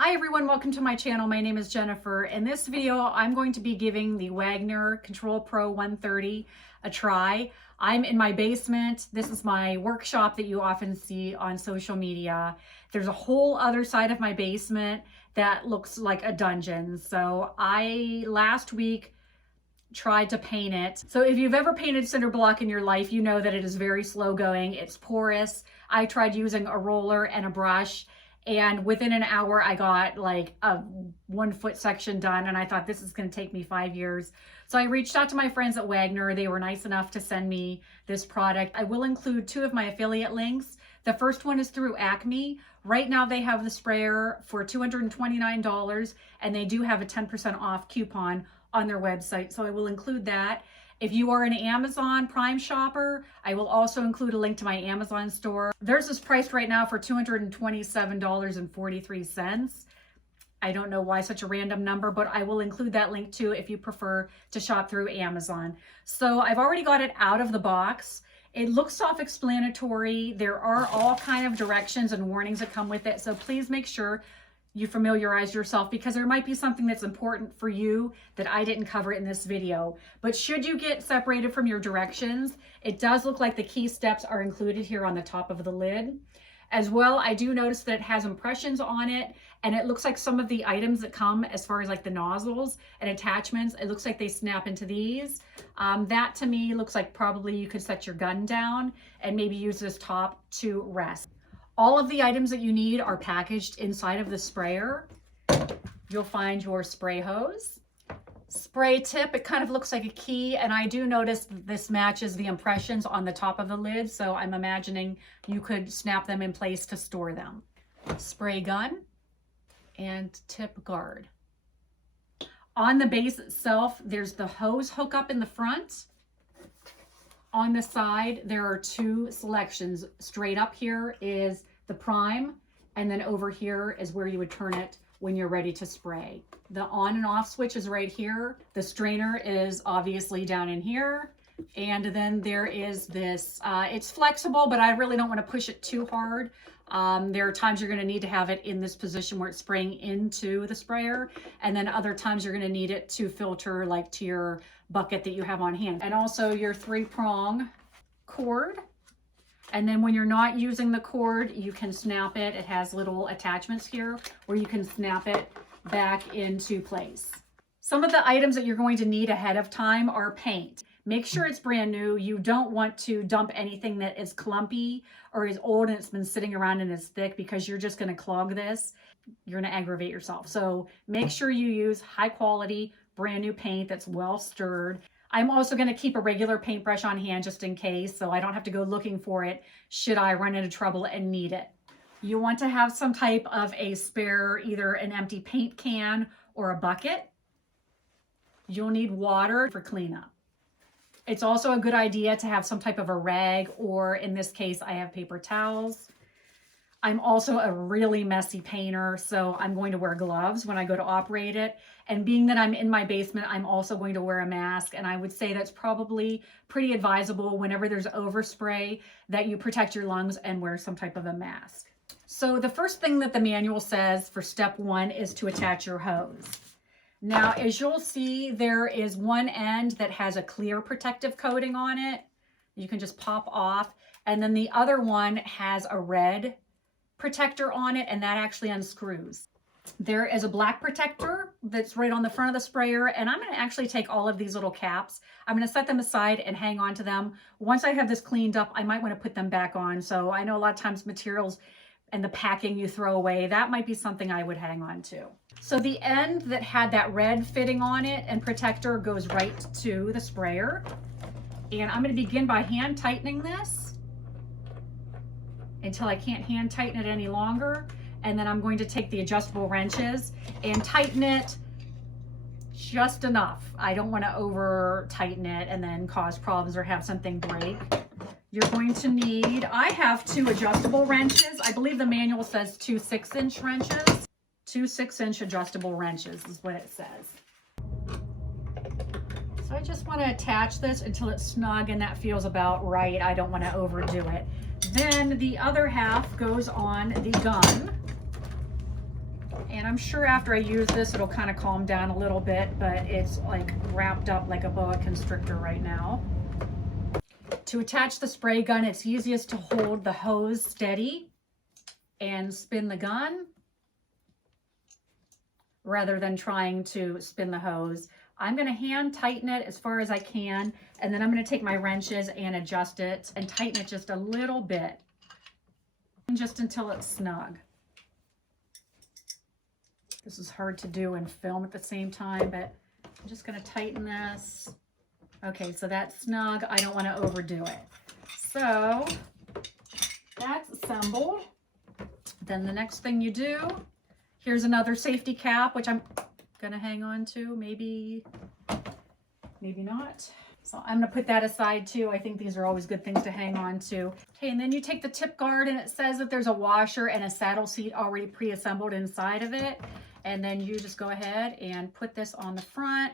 Hi everyone, welcome to my channel. My name is Jennifer. In this video, I'm going to be giving the Wagner Control Pro 130 a try. I'm in my basement. This is my workshop that you often see on social media. There's a whole other side of my basement that looks like a dungeon. So I last week tried to paint it. So if you've ever painted cinder block in your life, you know that it is very slow going. It's porous. I tried using a roller and a brush, and within an hour, I got like a 1 foot section done. And I thought this is going to take me 5 years. So I reached out to my friends at Wagner. They were nice enough to send me this product. I will include 2 of my affiliate links. The first one is through Acme. Right now they have the sprayer for $229, and they do have a 10% off coupon on their website. So I will include that. If you are an Amazon Prime shopper, I will also include a link to my Amazon store. Theirs is priced right now for $227.43. I don't know why such a random number, but I will include that link too if you prefer to shop through Amazon. So I've already got it out of the box. It looks self-explanatory. There are all kind of directions and warnings that come with it. So please make sure you familiarize yourself, because there might be something that's important for you that I didn't cover in this video. But should you get separated from your directions, it does look like the key steps are included here on the top of the lid. As well, I do notice that it has impressions on it, and it looks like some of the items that come as far as like the nozzles and attachments, it looks like they snap into these. That to me looks like probably you could set your gun down and maybe use this top to rest. All of the items that you need are packaged inside of the sprayer. You'll find your spray hose, spray tip. It kind of looks like a key, and I do notice this matches the impressions on the top of the lid, so I'm imagining you could snap them in place to store them. Spray gun and tip guard. On the base itself, there's the hose hookup in the front. On the side, there are 2 selections. Straight up here is the prime, and then over here is where you would turn it when you're ready to spray. The on and off switch is right here. The strainer is obviously down in here. And then there is this, it's flexible, but I really don't want to push it too hard. There are times you're going to need to have it in this position where it's spraying into the sprayer, and then other times you're going to need it to filter like to your bucket that you have on hand. And also your 3-prong cord. And then when you're not using the cord, you can snap it. It has little attachments here where you can snap it back into place. Some of the items that you're going to need ahead of time are paint. Make sure it's brand new. You don't want to dump anything that is clumpy or is old and it's been sitting around and is thick, because you're just going to clog this. You're going to aggravate yourself. So make sure you use high quality, brand new paint that's well stirred. I'm also going to keep a regular paintbrush on hand just in case, so I don't have to go looking for it should I run into trouble and need it. You want to have some type of a spare, either an empty paint can or a bucket. You'll need water for cleanup. It's also a good idea to have some type of a rag, or in this case, I have paper towels. I'm also a really messy painter, so I'm going to wear gloves when I go to operate it. And being that I'm in my basement, I'm also going to wear a mask. And I would say that's probably pretty advisable whenever there's overspray that you protect your lungs and wear some type of a mask. So the first thing that the manual says for step 1 is to attach your hose. Now, as you'll see, there is one end that has a clear protective coating on it. You can just pop off. And then the other one has a red protector on it, and that actually unscrews. There is a black protector that's right on the front of the sprayer, and I'm going to actually take all of these little caps. I'm going to set them aside and hang on to them. Once I have this cleaned up, I might want to put them back on. So I know a lot of times materials and the packing you throw away, that might be something I would hang on to. So the end that had that red fitting on it and protector goes right to the sprayer. And I'm going to begin by hand tightening this until I can't hand tighten it any longer. And then I'm going to take the adjustable wrenches and tighten it just enough. I don't want to over tighten it and then cause problems or have something break. You're going to need, I have 2 adjustable wrenches. I believe the manual says 2 6-inch wrenches. 2 6-inch adjustable wrenches is what it says. So I just want to attach this until it's snug and that feels about right. I don't want to overdo it. Then the other half goes on the gun. And I'm sure after I use this, it'll kind of calm down a little bit, but it's like wrapped up like a boa constrictor right now. To attach the spray gun, it's easiest to hold the hose steady and spin the gun rather than trying to spin the hose. I'm going to hand tighten it as far as I can, and then I'm going to take my wrenches and adjust it and tighten it just a little bit, just until it's snug. This is hard to do and film at the same time, but I'm just going to tighten this. Okay, so that's snug. I don't want to overdo it. So that's assembled. Then the next thing you do, here's another safety cap, which I'm going to hang on to. Maybe not. So I'm going to put that aside too. I think these are always good things to hang on to. Okay, and then you take the tip guard, and it says that there's a washer and a saddle seat already pre-assembled inside of it. And then you just go ahead and put this on the front.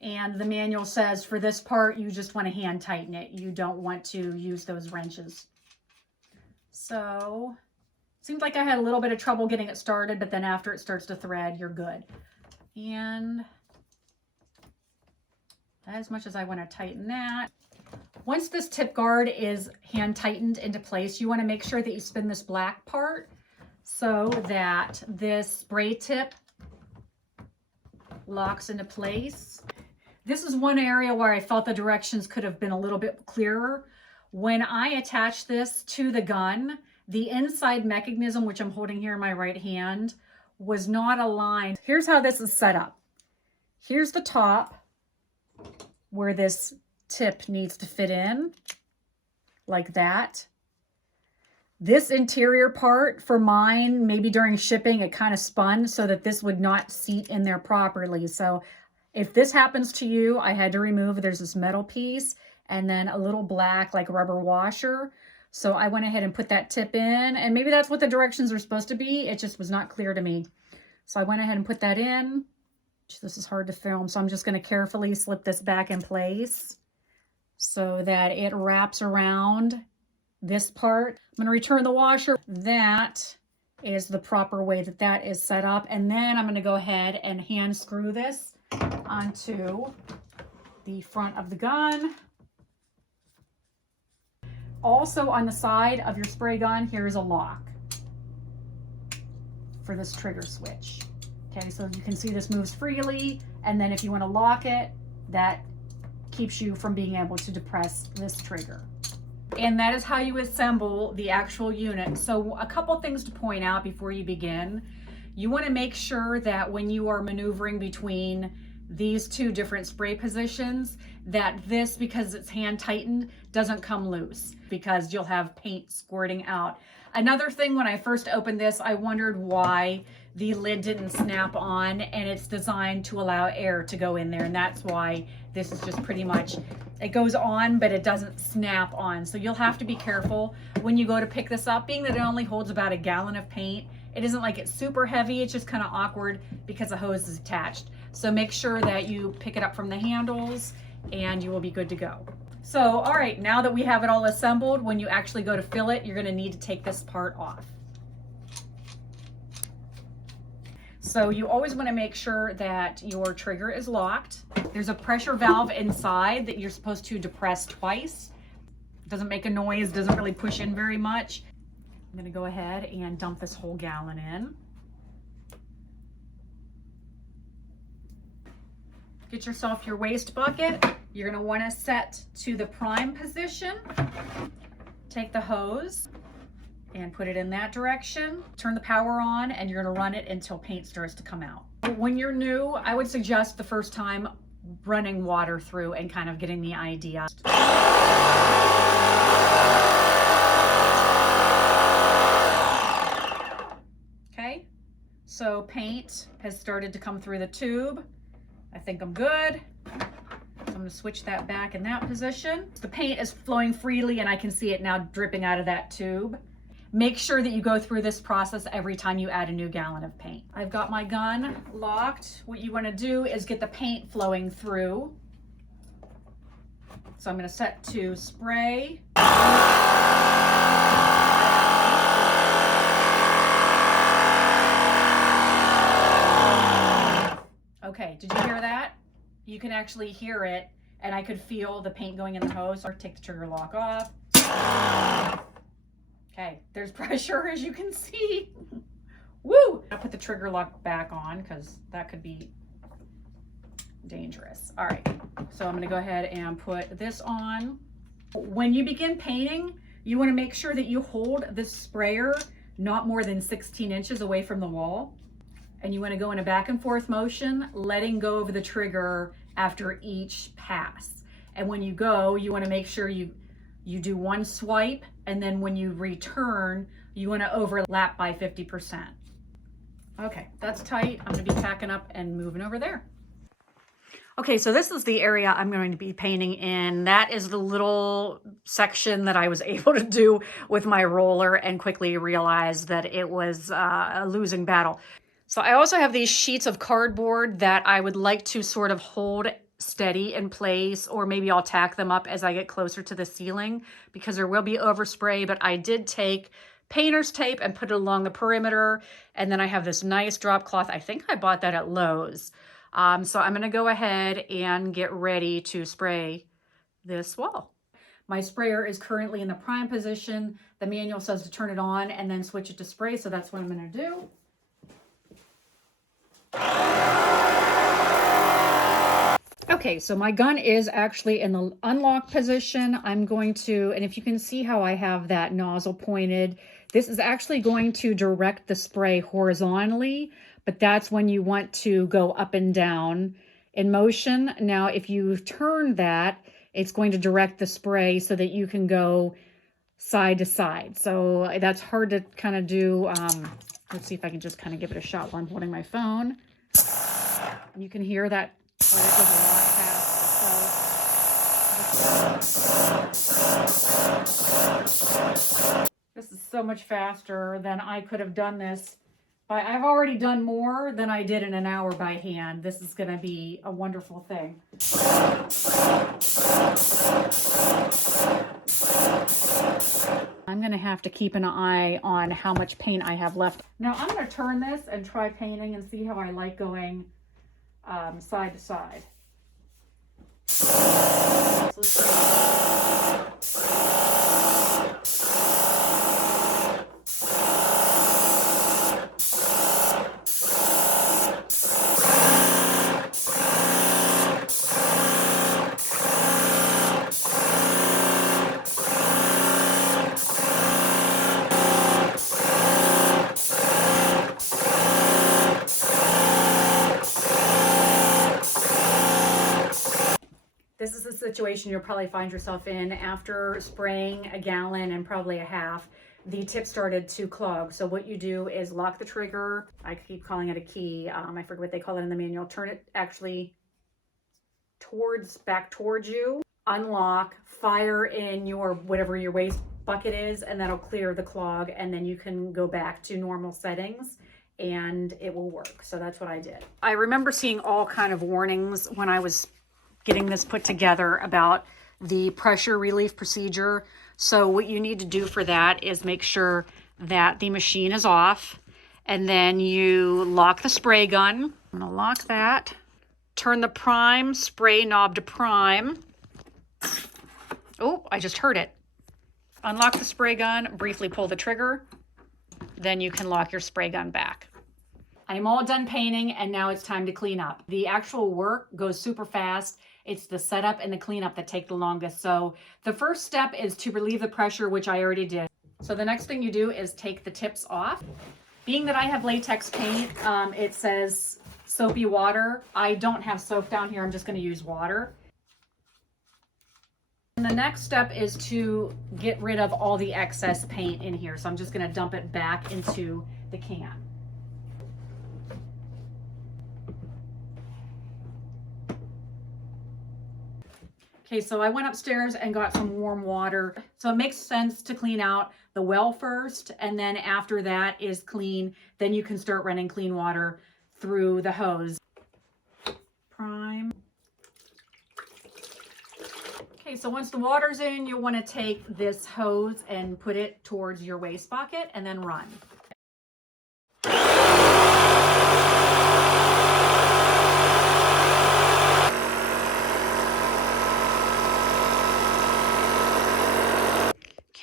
And the manual says for this part, you just want to hand tighten it. You don't want to use those wrenches. So, seems like I had a little bit of trouble getting it started, but then after it starts to thread, you're good. And as much as I want to tighten that. Once this tip guard is hand tightened into place, you want to make sure that you spin this black part so that this spray tip locks into place. This is one area where I felt the directions could have been a little bit clearer. When I attach this to the gun, the inside mechanism, which I'm holding here in my right hand, was not aligned. Here's how this is set up. Here's the top where this tip needs to fit in, like that. This interior part for mine, maybe during shipping, it kind of spun so that this would not seat in there properly. So if this happens to you, I had to remove, there's this metal piece and then a little black like rubber washer. So I went ahead and put that tip in, and maybe that's what the directions are supposed to be. It just was not clear to me. So I went ahead and put that in. This is hard to film, so I'm just going to carefully slip this back in place so that it wraps around this part. I'm going to return the washer. That is the proper way that that is set up. And then I'm going to go ahead and hand screw this onto the front of the gun. Also on the side of your spray gun, here's a lock for this trigger switch. Okay, so you can see this moves freely, and then if you want to lock it, that keeps you from being able to depress this trigger. And that is how you assemble the actual unit. So a couple things to point out before you begin. You want to make sure that when you are maneuvering between these two different spray positions, that this, because it's hand tightened, doesn't come loose, because you'll have paint squirting out. Another thing, when I first opened this, I wondered why the lid didn't snap on, and it's designed to allow air to go in there, and that's why this is just pretty much, it goes on, but it doesn't snap on. So you'll have to be careful when you go to pick this up, being that it only holds about a gallon of paint. It isn't like it's super heavy, it's just kind of awkward because the hose is attached. So make sure that you pick it up from the handles and you will be good to go. So, all right, now that we have it all assembled, when you actually go to fill it, you're gonna need to take this part off. So you always wanna make sure that your trigger is locked. There's a pressure valve inside that you're supposed to depress twice. It doesn't make a noise, doesn't really push in very much. I'm gonna go ahead and dump this whole gallon in. Get yourself your waste bucket. You're gonna wanna set to the prime position. Take the hose and put it in that direction. Turn the power on, and you're gonna run it until paint starts to come out. When you're new, I would suggest the first time running water through and kind of getting the idea. Okay, so paint has started to come through the tube. I think I'm good. So I'm going to switch that back in that position. The paint is flowing freely, and I can see it now dripping out of that tube. Make sure that you go through this process every time you add a new gallon of paint. I've got my gun locked. What you want to do is get the paint flowing through. So I'm going to set to spray. Okay, did you hear that? You can actually hear it, and I could feel the paint going in the hose. Or take the trigger lock off. Okay, there's pressure, as you can see. Woo! I'll put the trigger lock back on because that could be dangerous. All right, so I'm gonna go ahead and put this on. When you begin painting, you wanna make sure that you hold this sprayer not more than 16 inches away from the wall. And you wanna go in a back and forth motion, letting go of the trigger after each pass. And when you go, you wanna make sure you do one swipe, and then when you return, you wanna overlap by 50%. Okay, that's tight. I'm gonna be packing up and moving over there. Okay, so this is the area I'm going to be painting in. That is the little section that I was able to do with my roller and quickly realized that it was a losing battle. So I also have these sheets of cardboard that I would like to sort of hold steady in place, or maybe I'll tack them up as I get closer to the ceiling because there will be overspray, but I did take painter's tape and put it along the perimeter. And then I have this nice drop cloth. I think I bought that at Lowe's. So I'm gonna go ahead and get ready to spray this wall. My sprayer is currently in the prime position. The manual says to turn it on and then switch it to spray, so that's what I'm gonna do. Okay, so my gun is actually in the unlock position. I'm going to, and if you can see how I have that nozzle pointed, this is actually going to direct the spray horizontally, but that's when you want to go up and down in motion. Now, if you turn that, it's going to direct the spray so that you can go side to side. So that's hard to kind of do. Let's see if I can just kind of give it a shot while I'm holding my phone. You can hear that. Oh, it goes a lot faster. This is so much faster than I could have done this. But I've already done more than I did in an hour by hand. This is going to be a wonderful thing. I'm going to have to keep an eye on how much paint I have left. Now I'm going to turn this and try painting and see how I like going side to side. This is a situation you'll probably find yourself in after spraying a gallon and probably a half. The tip started to clog. So what you do is lock the trigger. I keep calling it a key. I forget what they call it in the manual. Turn it actually back towards you. Unlock, fire in your whatever your waste bucket is, and that'll clear the clog. And then you can go back to normal settings and it will work. So that's what I did. I remember seeing all kind of warnings when I was getting this put together about the pressure relief procedure. So what you need to do for that is make sure that the machine is off, and then you lock the spray gun. I'm gonna lock that. Turn the prime spray knob to prime. Oh, I just heard it. Unlock the spray gun, briefly pull the trigger, then you can lock your spray gun back. I'm all done painting and now it's time to clean up. The actual work goes super fast. It's the setup and the cleanup that take the longest. So the first step is to relieve the pressure, which I already did. So the next thing you do is take the tips off. Being that I have latex paint, it says soapy water. I don't have soap down here. I'm just going to use water. And the next step is to get rid of all the excess paint in here. So I'm just going to dump it back into the can. Okay, so I went upstairs and got some warm water. So it makes sense to clean out the well first, and then after that is clean, then you can start running clean water through the hose. Prime. Okay, so once the water's in, you'll want to take this hose and put it towards your waste bucket and then run.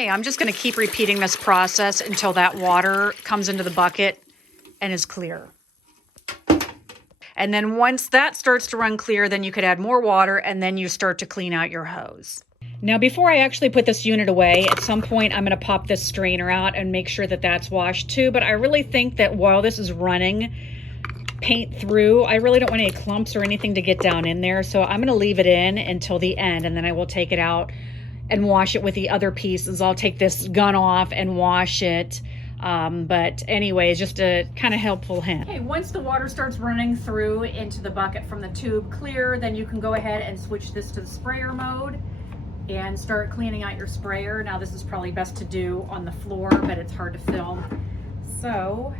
Okay, I'm just going to keep repeating this process until that water comes into the bucket and is clear. And then once that starts to run clear, then you could add more water and then you start to clean out your hose. Now, before I actually put this unit away, at some point I'm going to pop this strainer out and make sure that that's washed too. But I really think that while this is running paint through, I really don't want any clumps or anything to get down in there. So I'm going to leave it in until the end, and then I will take it out and wash it with the other pieces. I'll take this gun off and wash it. But anyways, just a kind of helpful hint. Okay, once the water starts running through into the bucket from the tube clear, then you can go ahead and switch this to the sprayer mode and start cleaning out your sprayer. Now this is probably best to do on the floor, but it's hard to film. So,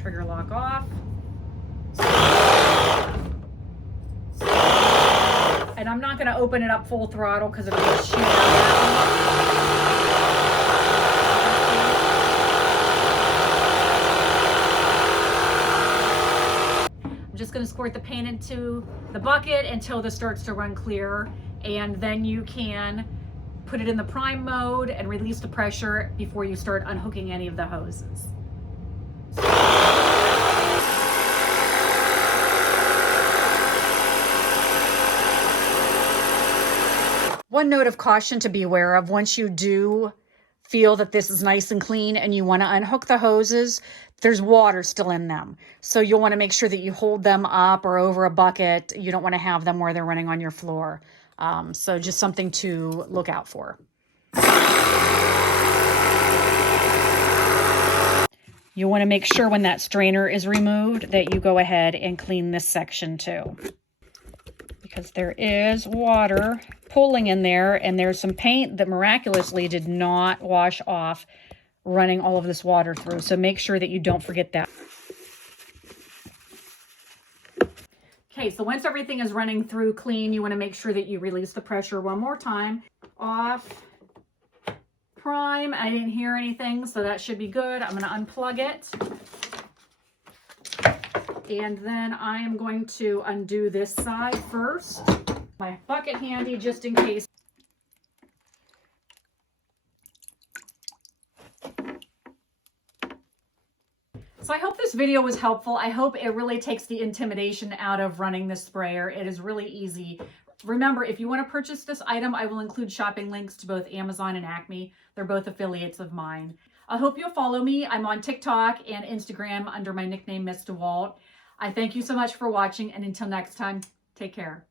trigger lock off. And I'm not gonna open it up full throttle because it'll just shoot out. Just going to squirt the paint into the bucket until this starts to run clear, and then you can put it in the prime mode and release the pressure before you start unhooking any of the hoses. One note of caution to be aware of: once you do feel that this is nice and clean and you want to unhook the hoses, there's water still in them. So you'll want to make sure that you hold them up or over a bucket. You don't want to have them where they're running on your floor. So just something to look out for. You want to make sure when that strainer is removed that you go ahead and clean this section too, because there is water pooling in there, and there's some paint that miraculously did not wash off running all of this water through. So make sure that you don't forget that. Okay, so once everything is running through clean, you want to make sure that you release the pressure one more time. Off, prime. I didn't hear anything, so that should be good. I'm going to unplug it. And then I am going to undo this side first. My bucket handy just in case. So I hope this video was helpful. I hope it really takes the intimidation out of running this sprayer. It is really easy. Remember, if you want to purchase this item, I will include shopping links to both Amazon and Acme. They're both affiliates of mine. I hope you'll follow me. I'm on TikTok and Instagram under my nickname, Miss DeWalt. I thank you so much for watching, and until next time, take care.